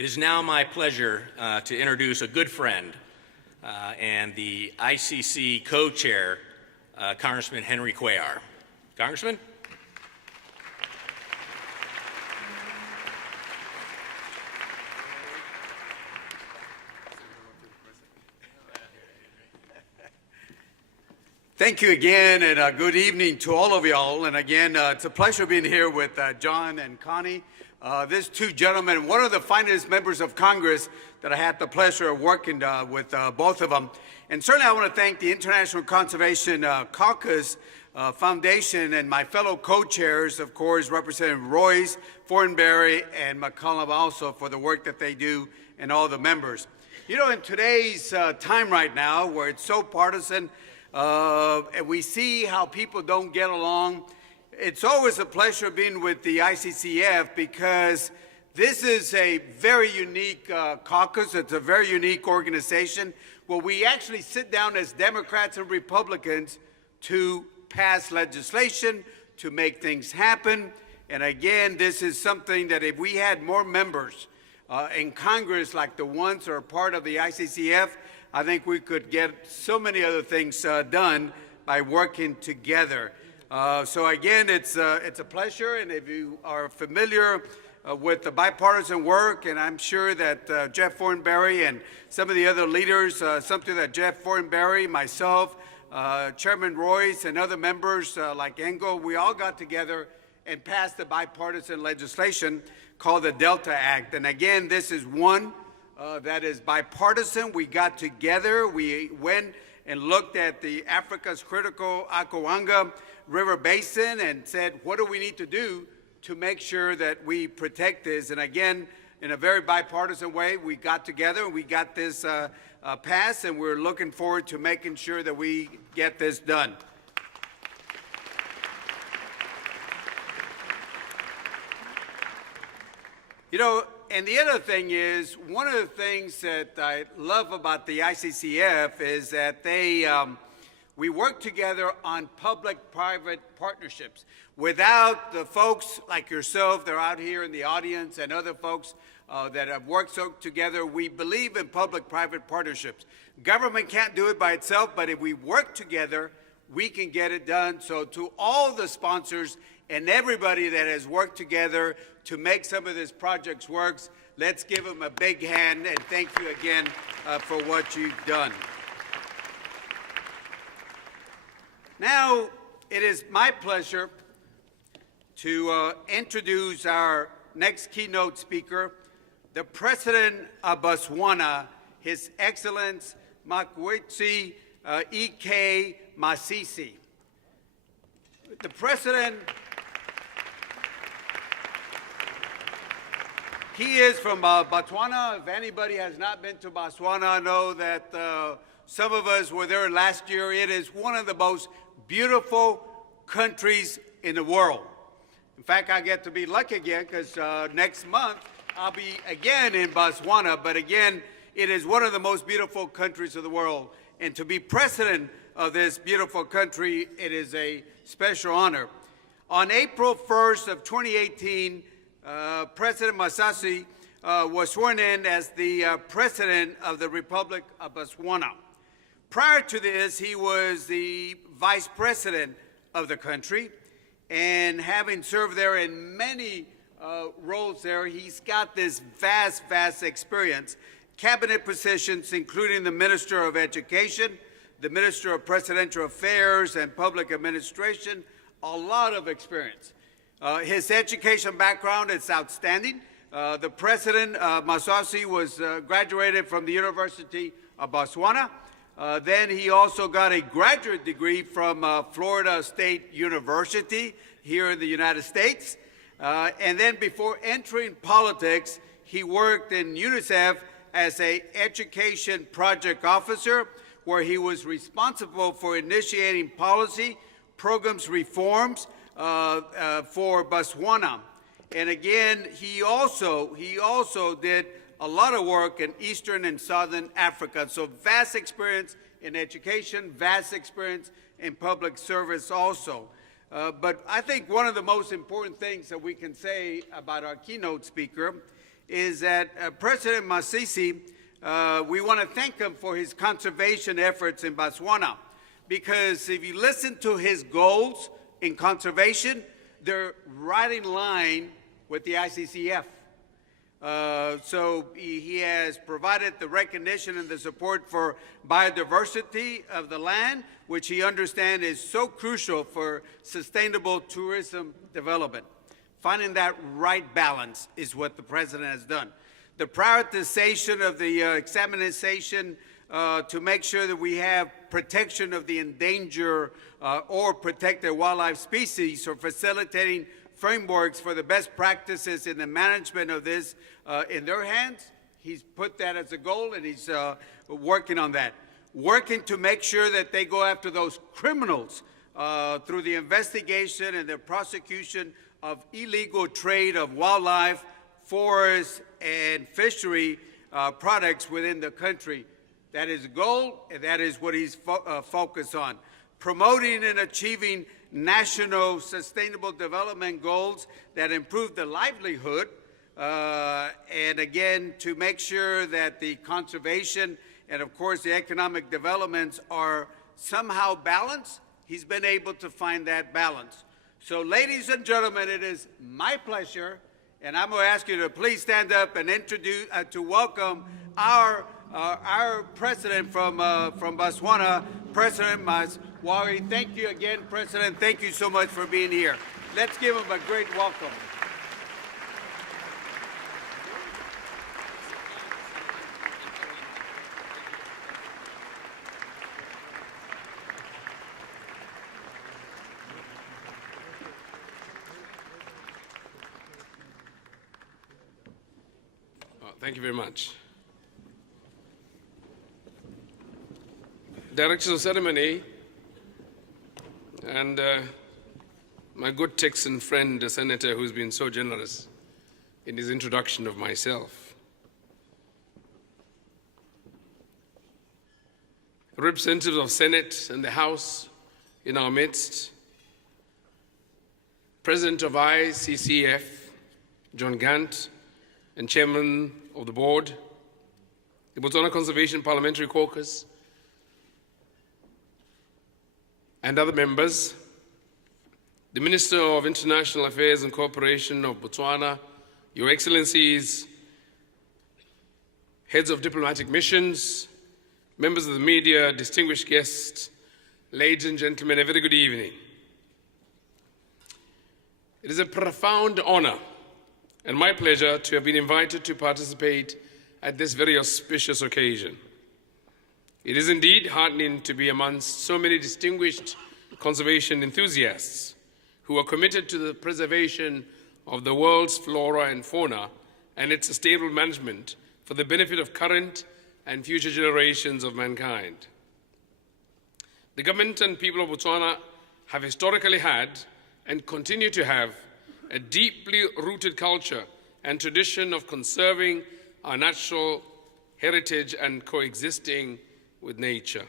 It is now my pleasure to introduce a good friend and the ICC co-chair, Congressman Henry Cuellar. Congressman? Thank you again, and good evening to all of y'all. And again, it's a pleasure being here with John and Connie. These two gentlemen, one of the finest members of Congress that I had the pleasure of working with both of them. And certainly I want to thank the International Conservation Caucus Foundation and my fellow co-chairs, of course, Representative Royce, Fortenberry, and McCollum also for the work that they do, and all the members. You know, in today's time right now, where it's so partisan, and we see how people don't get along, it's always a pleasure being with the ICCF because this is a very unique caucus. It's a very unique organization where we actually sit down as Democrats and Republicans to pass legislation, to make things happen. And again, this is something that if we had more members in Congress like the ones that are part of the ICCF, I think we could get so many other things done by working together. So again, it's a pleasure, and if you are familiar with the bipartisan work, and I'm sure that Jeff Fortenberry and some of the other leaders, something that Jeff Fortenberry, myself, Chairman Royce, and other members like Engel, we all got together and passed the bipartisan legislation called the Delta Act. And again, this is one that is bipartisan. We got together, we went and looked at the Africa's critical Akawanga River Basin and said, what do we need to do to make sure that we protect this? And again, in a very bipartisan way, we got together and we got this passed, and we're looking forward to making sure that we get this done. You know, and the other thing is, one of the things that I love about the ICCF is that we work together on public-private partnerships. Without the folks like yourself that are out here in the audience and other folks that have worked together, we believe in public-private partnerships. Government can't do it by itself, but if we work together, we can get it done. So to all the sponsors and everybody that has worked together to make some of these projects work, let's give them a big hand, and thank you again for what you've done. Now, it is my pleasure to introduce our next keynote speaker, the President of Botswana, His Excellency Mokgweetsi E.K. Masisi. The President, he is from Botswana. If anybody has not been to Botswana, I know that some of us were there last year. It is one of the most beautiful countries in the world. In fact, I get to be lucky again because next month I'll be again in Botswana. But again, it is one of the most beautiful countries of the world. And to be president of this beautiful country, it is a special honor. On April 1st of 2018, President Masisi was sworn in as the President of the Republic of Botswana. Prior to this, he was the Vice President of the country, and having served there in many roles there, he's got this vast experience. Cabinet positions, including the Minister of Education, the Minister of Presidential Affairs and Public Administration, a lot of experience. His education background is outstanding. The President, Masisi, was graduated from the University of Botswana. Then he also got a graduate degree from Florida State University here in the United States. And then before entering politics, he worked in UNICEF as an education project officer, where he was responsible for initiating policy, programs, reforms for Botswana. And again, he also did a lot of work in Eastern and Southern Africa. So vast experience in education, vast experience in public service also. But I think one of the most important things that we can say about our keynote speaker is that President Masisi, we want to thank him for his conservation efforts in Botswana, because if you listen to his goals in conservation, they're right in line with the ICCF. So he has provided the recognition and the support for biodiversity of the land, which he understands is so crucial for sustainable tourism development. Finding that right balance is what the president has done. The prioritization of the examination to make sure that we have protection of the endangered or protected wildlife species, or facilitating frameworks for the best practices in the management of this in their hands. He's put that as a goal, and he's working on that. Working to make sure that they go after those criminals through the investigation and the prosecution of illegal trade of wildlife, forest, and fishery products within the country. That is a goal, and that is what he's focused on. Promoting and achieving national sustainable development goals that improve the livelihood, and again, to make sure that the conservation and, of course, the economic developments are somehow balanced. He's been able to find that balance. So, ladies and gentlemen, it is my pleasure, and I'm going to ask you to please stand up and introduce, to welcome our president from Botswana, President Mokgweetsi. Thank you again, President. Thank you so much for being here. Let's give him a great welcome. Thank you very much. Directors of ceremony and my good Texan friend, the senator who's been so generous in his introduction of myself. Representatives of Senate and the House in our midst, President of ICCF, John Gant, and Chairman of the Board, the Botswana Conservation Parliamentary Caucus, and other members, the Minister of International Affairs and Cooperation of Botswana, Your Excellencies, heads of diplomatic missions, members of the media, distinguished guests, ladies and gentlemen, a very good evening. It is a profound honor and my pleasure to have been invited to participate at this very auspicious occasion. It is indeed heartening to be amongst so many distinguished conservation enthusiasts who are committed to the preservation of the world's flora and fauna and its sustainable management for the benefit of current and future generations of mankind. The government and people of Botswana have historically had and continue to have a deeply rooted culture and tradition of conserving our natural heritage and coexisting with nature.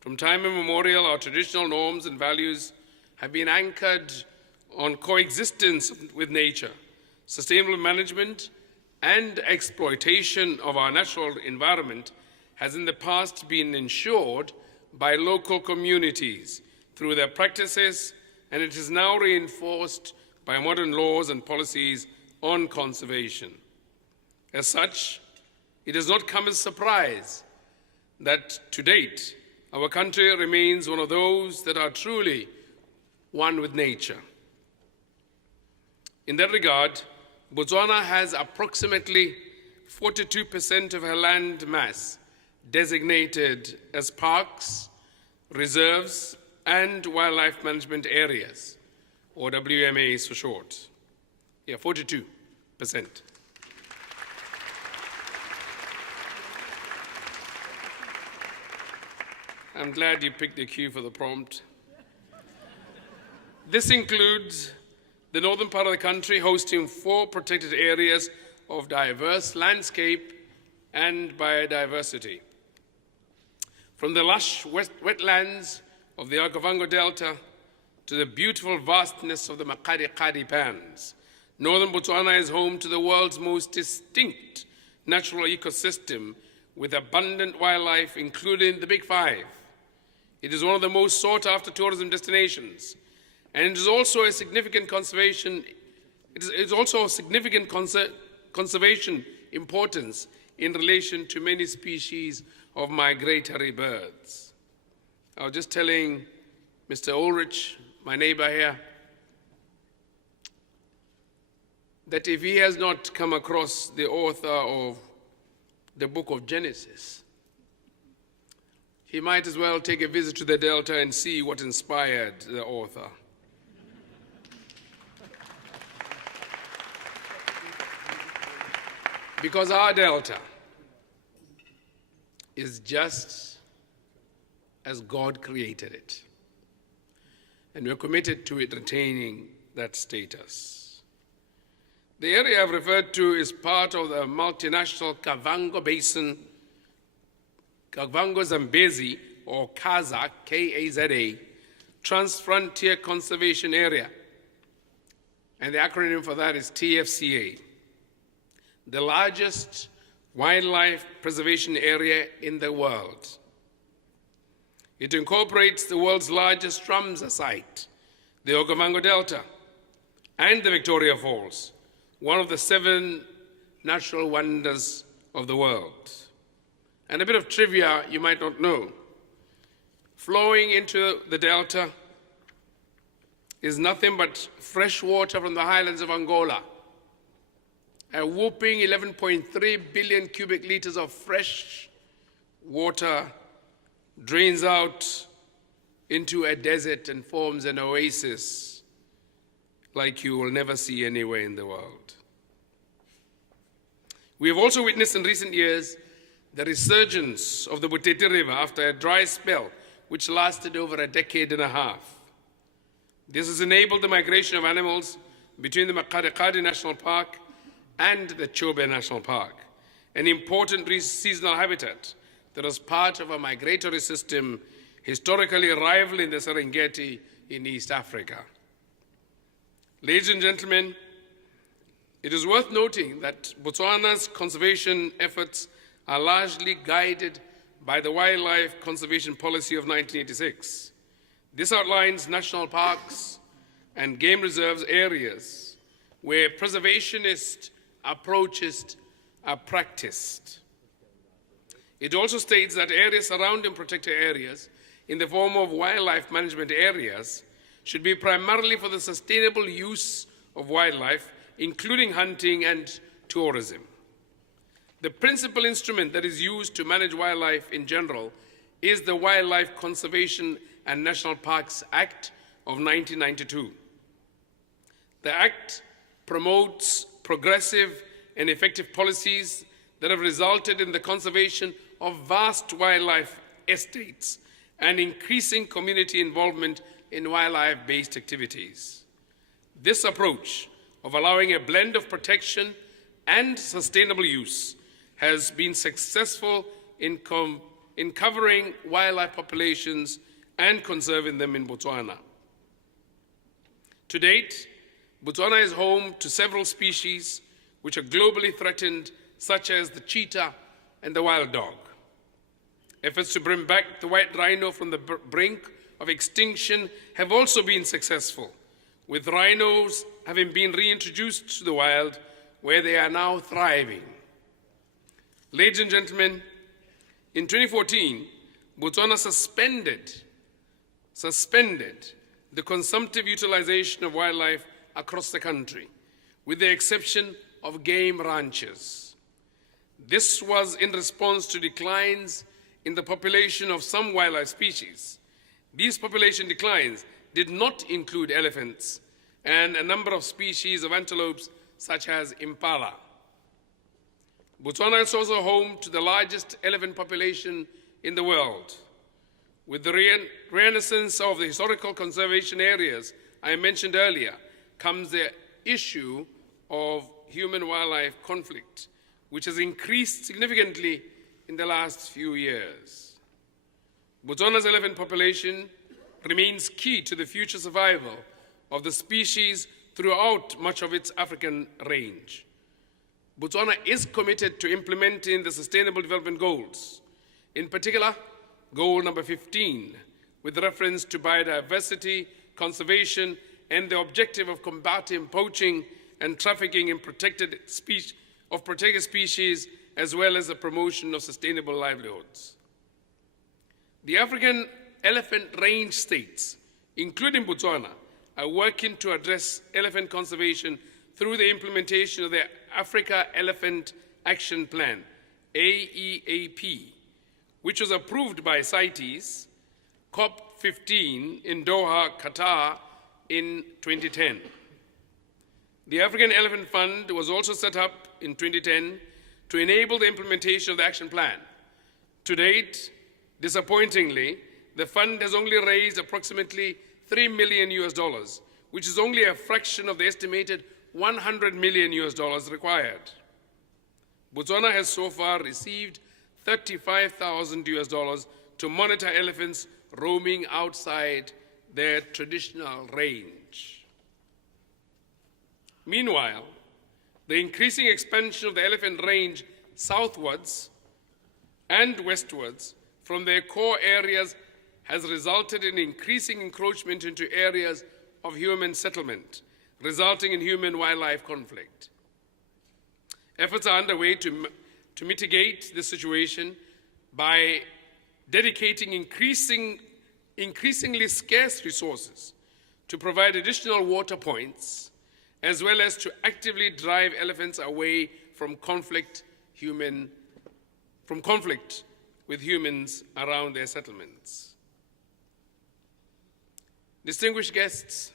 From time immemorial, our traditional norms and values have been anchored on coexistence with nature, sustainable management, and exploitation of our natural environment has in the past been ensured by local communities through their practices, and it is now reinforced by modern laws and policies on conservation. As such, it does not come as a surprise that to date, our country remains one of those that are truly one with nature. In that regard, Botswana has approximately 42% of her land mass designated as parks, reserves, and wildlife management areas, or WMAs for short. Yeah, 42%. I'm glad you picked the cue for the prompt. This includes the northern part of the country hosting 4 protected areas of diverse landscape and biodiversity. From the lush wetlands of the Okavango Delta to the beautiful vastness of the Makgadikgadi Pans, Northern Botswana is home to the world's most distinct natural ecosystem with abundant wildlife, including the Big Five. It is one of the most sought-after tourism destinations, and it is also a significant conservation importance in relation to many species of migratory birds. I was just telling Mr. Ulrich, my neighbor here, that if he has not come across the author of the book of Genesis, he might as well take a visit to the Delta and see what inspired the author. Because our Delta is just as God created it. And we're committed to it retaining that status. The area I've referred to is part of the multinational Kavango Basin, Kavango Zambezi, or KAZA, K-A-Z-A, Trans-Frontier Conservation Area. And the acronym for that is TFCA, the largest wildlife preservation area in the world. It incorporates the world's largest Ramsar site, the Okavango Delta, and the Victoria Falls, one of the 7 natural wonders of the world. And a bit of trivia you might not know. Flowing into the Delta is nothing but fresh water from the highlands of Angola. A whopping 11.3 billion cubic liters of fresh water drains out into a desert and forms an oasis like you will never see anywhere in the world. We have also witnessed in recent years the resurgence of the Butete River after a dry spell which lasted over a decade and a half. This has enabled the migration of animals between the Makgadikgadi National Park and the Chobe National Park, an important seasonal habitat that was part of a migratory system historically rivaling the Serengeti in East Africa. Ladies and gentlemen, it is worth noting that Botswana's conservation efforts are largely guided by the Wildlife Conservation Policy of 1986. This outlines national parks and game reserves areas where preservationist approaches are practiced. It also states that areas surrounding protected areas in the form of wildlife management areas should be primarily for the sustainable use of wildlife, including hunting and tourism. The principal instrument that is used to manage wildlife in general is the Wildlife Conservation and National Parks Act of 1992. The Act promotes progressive and effective policies that have resulted in the conservation of vast wildlife estates and increasing community involvement in wildlife-based activities. This approach of allowing a blend of protection and sustainable use has been successful in covering wildlife populations and conserving them in Botswana. To date, Botswana is home to several species which are globally threatened, such as the cheetah and the wild dog. Efforts to bring back the white rhino from the brink of extinction have also been successful, with rhinos having been reintroduced to the wild, where they are now thriving. Ladies and gentlemen, in 2014, Botswana suspended the consumptive utilization of wildlife across the country, with the exception of game ranches. This was in response to declines in the population of some wildlife species. These population declines did not include elephants and a number of species of antelopes such as impala. Botswana is also home to the largest elephant population in the world. With the renaissance of the historical conservation areas I mentioned earlier comes the issue of human-wildlife conflict, which has increased significantly in the last few years. Botswana's elephant population remains key to the future survival of the species throughout much of its African range. Botswana is committed to implementing the Sustainable Development Goals, in particular, goal number 15, with reference to biodiversity, conservation, and the objective of combating poaching and trafficking in protected species, as well as the promotion of sustainable livelihoods. The African elephant range states, including Botswana, are working to address elephant conservation through the implementation of the Africa Elephant Action Plan, AEAP, which was approved by CITES, COP15 in Doha, Qatar in 2010. The African Elephant Fund was also set up in 2010 to enable the implementation of the action plan. To date, disappointingly, the fund has only raised approximately $3 million, which is only a fraction of the estimated $100 million required. Botswana has so far received $35,000 to monitor elephants roaming outside their traditional range. Meanwhile, the increasing expansion of the elephant range southwards and westwards from their core areas has resulted in increasing encroachment into areas of human settlement, resulting in human-wildlife conflict. Efforts are underway to mitigate this situation by dedicating increasingly scarce resources to provide additional water points, as well as to actively drive elephants away from conflict with humans around their settlements. Distinguished guests,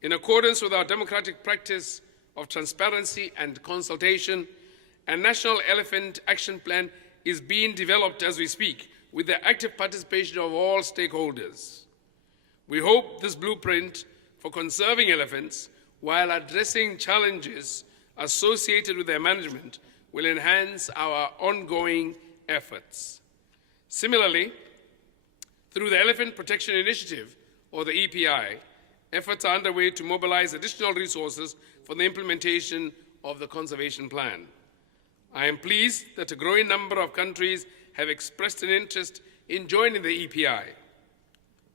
in accordance with our democratic practice of transparency and consultation, a National Elephant Action Plan is being developed as we speak with the active participation of all stakeholders. We hope this blueprint for conserving elephants while addressing challenges associated with their management will enhance our ongoing efforts. Similarly, through the Elephant Protection Initiative, or the EPI, efforts are underway to mobilize additional resources for the implementation of the conservation plan. I am pleased that a growing number of countries have expressed an interest in joining the EPI.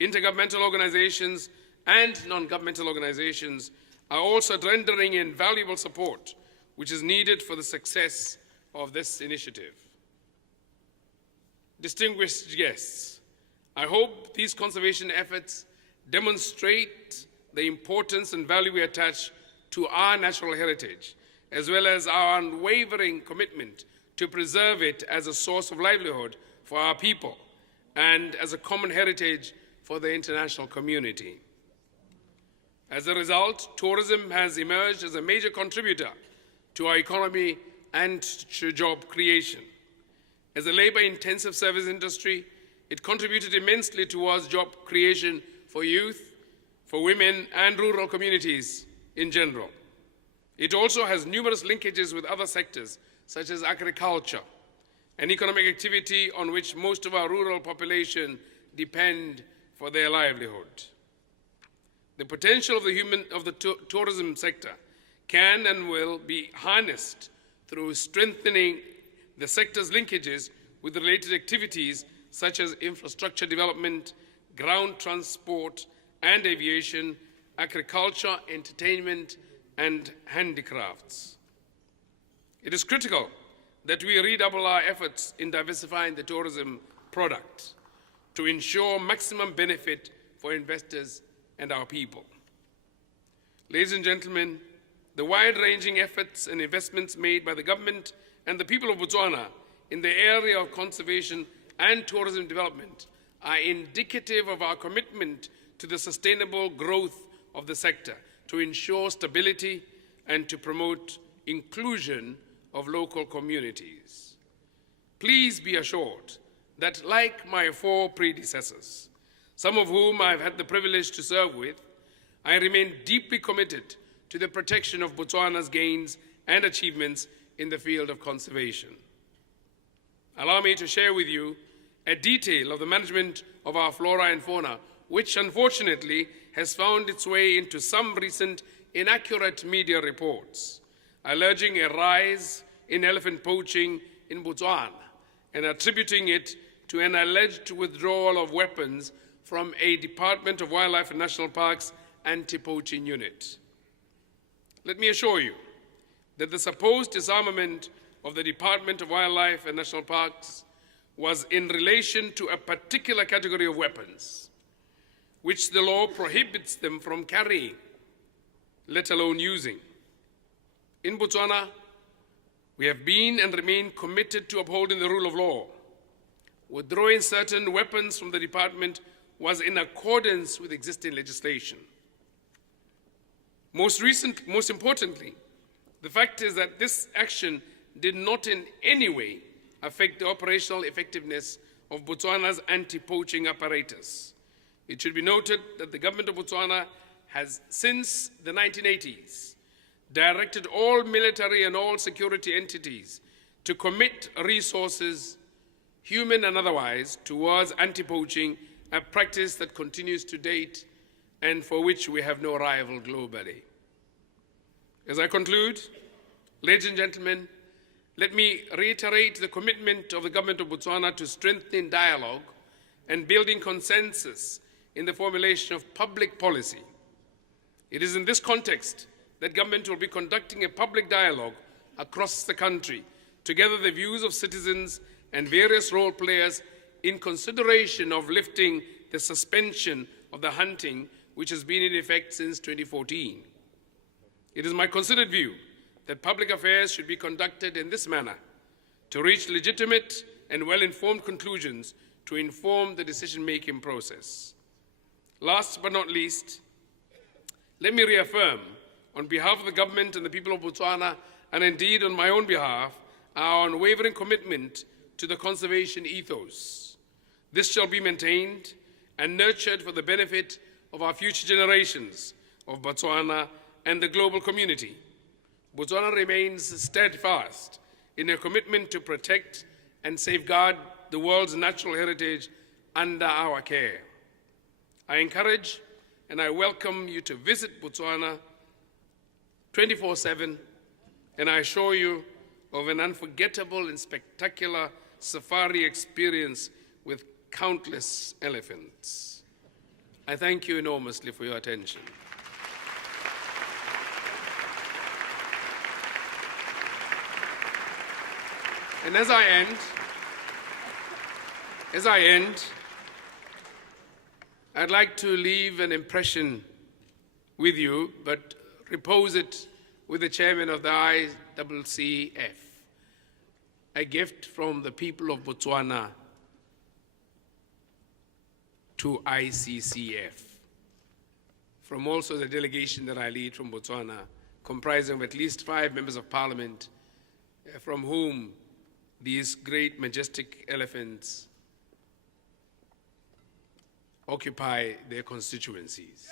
Intergovernmental organizations and non-governmental organizations are also rendering invaluable support, which is needed for the success of this initiative. Distinguished guests, I hope these conservation efforts demonstrate the importance and value we attach to our natural heritage, as well as our unwavering commitment to preserve it as a source of livelihood for our people and as a common heritage for the international community. As a result, tourism has emerged as a major contributor to our economy and to job creation. As a labor-intensive service industry, it contributed immensely towards job creation for youth, for women, and rural communities in general. It also has numerous linkages with other sectors, such as agriculture, an economic activity on which most of our rural population depend for their livelihood. The potential of the tourism sector can and will be harnessed through strengthening the sector's linkages with related activities such as infrastructure development, ground transport and aviation, agriculture, entertainment, and handicrafts. It is critical that we redouble our efforts in diversifying the tourism product to ensure maximum benefit for investors and our people. Ladies and gentlemen, the wide-ranging efforts and investments made by the government and the people of Botswana in the area of conservation and tourism development are indicative of our commitment to the sustainable growth of the sector, to ensure stability and to promote inclusion of local communities. Please be assured that, like my four predecessors, some of whom I've had the privilege to serve with, I remain deeply committed to the protection of Botswana's gains and achievements in the field of conservation. Allow me to share with you a detail of the management of our flora and fauna, which unfortunately has found its way into some recent inaccurate media reports alleging a rise in elephant poaching in Botswana and attributing it to an alleged withdrawal of weapons from a Department of Wildlife and National Parks anti-poaching unit. Let me assure you that the supposed disarmament of the Department of Wildlife and National Parks was in relation to a particular category of weapons, which the law prohibits them from carrying, let alone using. In Botswana, we have been and remain committed to upholding the rule of law. Withdrawing certain weapons from the department was in accordance with existing legislation. Most importantly, the fact is that this action did not in any way affect the operational effectiveness of Botswana's anti-poaching apparatus. It should be noted that the government of Botswana has, since the 1980s, directed all military and all security entities to commit resources, human and otherwise, towards anti-poaching, a practice that continues to date and for which we have no rival globally. As I conclude, ladies and gentlemen, let me reiterate the commitment of the government of Botswana to strengthening dialogue and building consensus in the formulation of public policy. It is in this context that government will be conducting a public dialogue across the country to gather the views of citizens and various role players in consideration of lifting the suspension of the hunting which has been in effect since 2014. It is my considered view that public affairs should be conducted in this manner to reach legitimate and well-informed conclusions to inform the decision-making process. Last but not least, let me reaffirm on behalf of the government and the people of Botswana, and indeed on my own behalf, our unwavering commitment to the conservation ethos. This shall be maintained and nurtured for the benefit of our future generations of Botswana and the global community. Botswana remains steadfast in a commitment to protect and safeguard the world's natural heritage under our care. I encourage and I welcome you to visit Botswana 24/7, and I assure you of an unforgettable and spectacular safari experience with countless elephants. I thank you enormously for your attention. And as I end, I'd like to leave an impression with you, but repose it with the chairman of the ICCF, a gift from the people of Botswana to ICCF, from also the delegation that I lead from Botswana, comprising of at least 5 members of parliament, from whom these great majestic elephants occupy their constituencies.